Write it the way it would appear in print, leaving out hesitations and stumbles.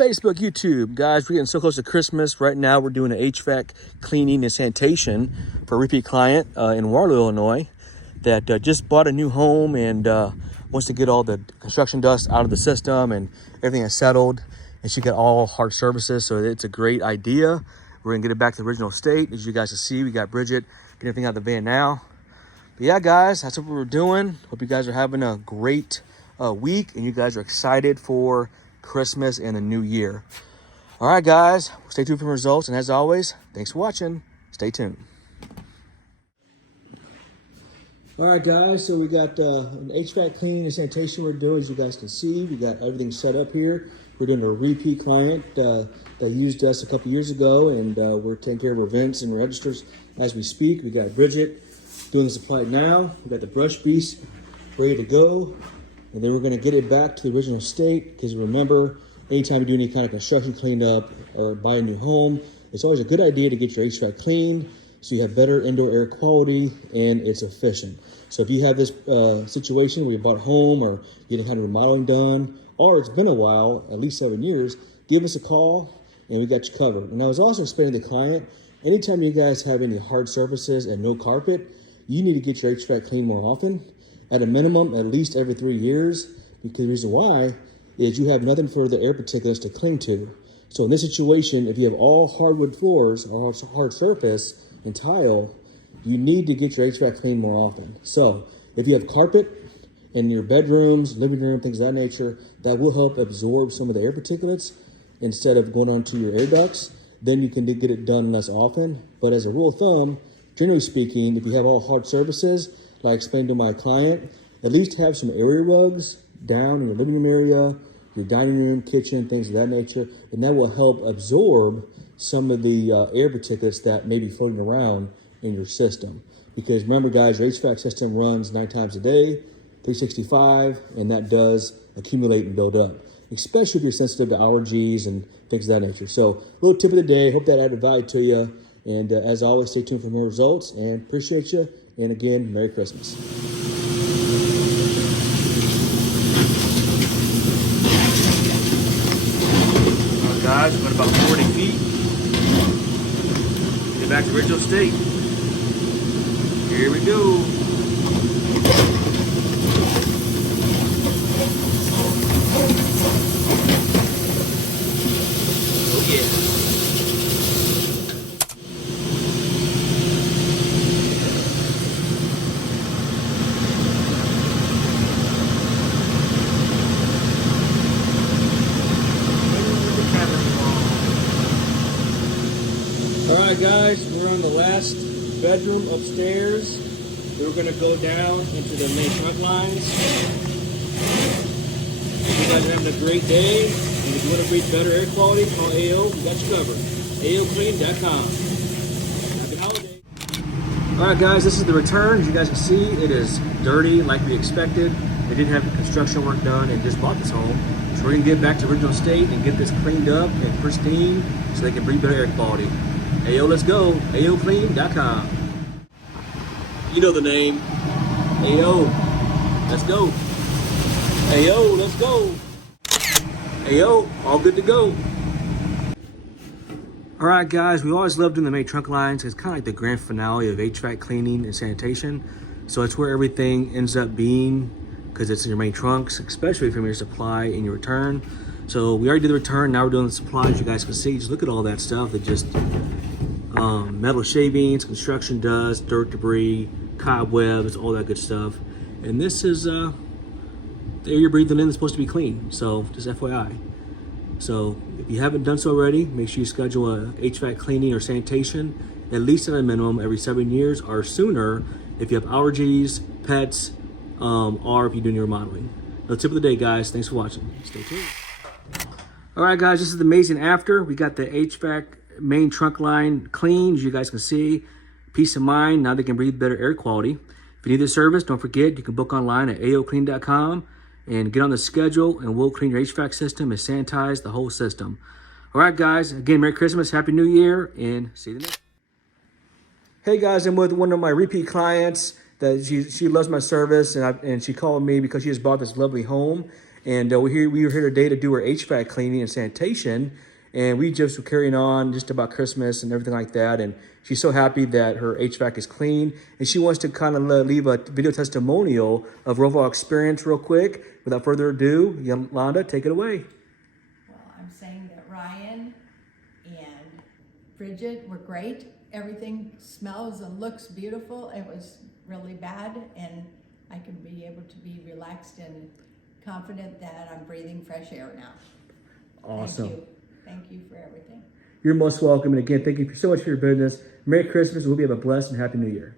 Facebook, YouTube. Guys, we're getting so close to Christmas. Right now, we're doing an HVAC cleaning and sanitation for a repeat client in Waterloo, Illinois that just bought a new home and wants to get all the construction dust out of the system and everything is settled. And she got all hard surfaces, so it's a great idea. We're gonna get it back to the original state. As you guys can see, we got Bridget getting everything out of the van now. But yeah, guys, that's what we're doing. Hope you guys are having a great week and you guys are excited for Christmas and the new year. All right, guys, stay tuned for results. And as always, thanks for watching. Stay tuned. All right, guys, so we got an HVAC cleaning and sanitation we're doing. As you guys can see, we got everything set up here. We're doing a repeat client that used us a couple years ago, and we're taking care of our vents and registers as we speak. We got Bridget doing the supply now. We got the brush beast ready to go. And then we're gonna get it back to the original state, because remember, anytime you do any kind of construction cleanup or buy a new home, it's always a good idea to get your HVAC cleaned so you have better indoor air quality and it's efficient. So if you have this situation where you bought a home or you didn't have remodeling done, or it's been a while, at least 7 years, give us a call and we got you covered. And I was also explaining to the client, anytime you guys have any hard surfaces and no carpet, you need to get your HVAC cleaned more often. At a minimum, at least every 3 years, because the reason why is you have nothing for the air particulates to cling to. So in this situation, if you have all hardwood floors or hard surface and tile, you need to get your HVAC cleaned more often. So if you have carpet in your bedrooms, living room, things of that nature, that will help absorb some of the air particulates instead of going onto your air ducts. Then you can get it done less often. But as a rule of thumb, generally speaking, if you have all hard surfaces, like I explained to my client, at least have some area rugs down in your living room area, your dining room, kitchen, things of that nature, and that will help absorb some of the air particulates that may be floating around in your system. Because remember, guys, your HVAC system runs 9 times a day, 365, and that does accumulate and build up, especially if you're sensitive to allergies and things of that nature. So, a little tip of the day. Hope that added value to you. And as always, stay tuned for more results, and appreciate you. And again, Merry Christmas. All right, guys, we're at about 40 feet. Get back to original state. Here we go. Oh, yeah. All right, guys, we're on the last bedroom upstairs. We're gonna go down into the main trunk lines. You guys are having a great day, and if you want to breathe better air quality, call AO. We got you covered. AOCleaning.com. Happy holidays. All right, guys, this is the return. As you guys can see, it is dirty like we expected. They didn't have the construction work done and just bought this home. So we're gonna get back to original state and get this cleaned up and pristine so they can breathe better air quality. AO, let's go. AOCleaning.com. You know the name. AO, let's go. AO, let's go. AO, all good to go. All right, guys, we always love doing the main trunk lines. It's kind of like the grand finale of HVAC cleaning and sanitation. So it's where everything ends up being, because it's in your main trunks, especially from your supply and your return. So we already did the return, now we're doing the supply. As you guys can see, just look at all that stuff that just metal shavings, construction dust, dirt debris, cobwebs, all that good stuff. And this is the air you're breathing in is supposed to be clean, so just FYI. So if you haven't done so already, make sure you schedule a HVAC cleaning or sanitation at least at a minimum every 7 years or sooner if you have allergies, pets, or if you're doing your remodeling. The tip of the day, guys. Thanks for watching. Stay tuned. All right, guys, this is the amazing after. We got the HVAC main trunk line cleaned, as you guys can see. Peace of mind. Now they can breathe better air quality. If you need this service, don't forget, you can book online at AOCleaning.com and get on the schedule, and we'll clean your HVAC system and sanitize the whole system. All right, guys. Again, Merry Christmas, Happy New Year, and see you next. Hey, guys, I'm with one of my repeat clients that she loves my service, and she called me because she just bought this lovely home. And we were here today to do our HVAC cleaning and sanitation. And we just were carrying on just about Christmas and everything like that. And she's so happy that her HVAC is clean. And she wants to kind of leave a video testimonial of her overall experience real quick. Without further ado, Yolanda, take it away. Well, I'm saying that Ryan and Bridget were great. Everything smells and looks beautiful. It was really bad, and I can be able to be relaxed and confident that I'm breathing fresh air now. Awesome. Thank you. Thank you for everything. You're most welcome. And again, thank you so much for your business. Merry Christmas. We hope you have a blessed and happy New Year.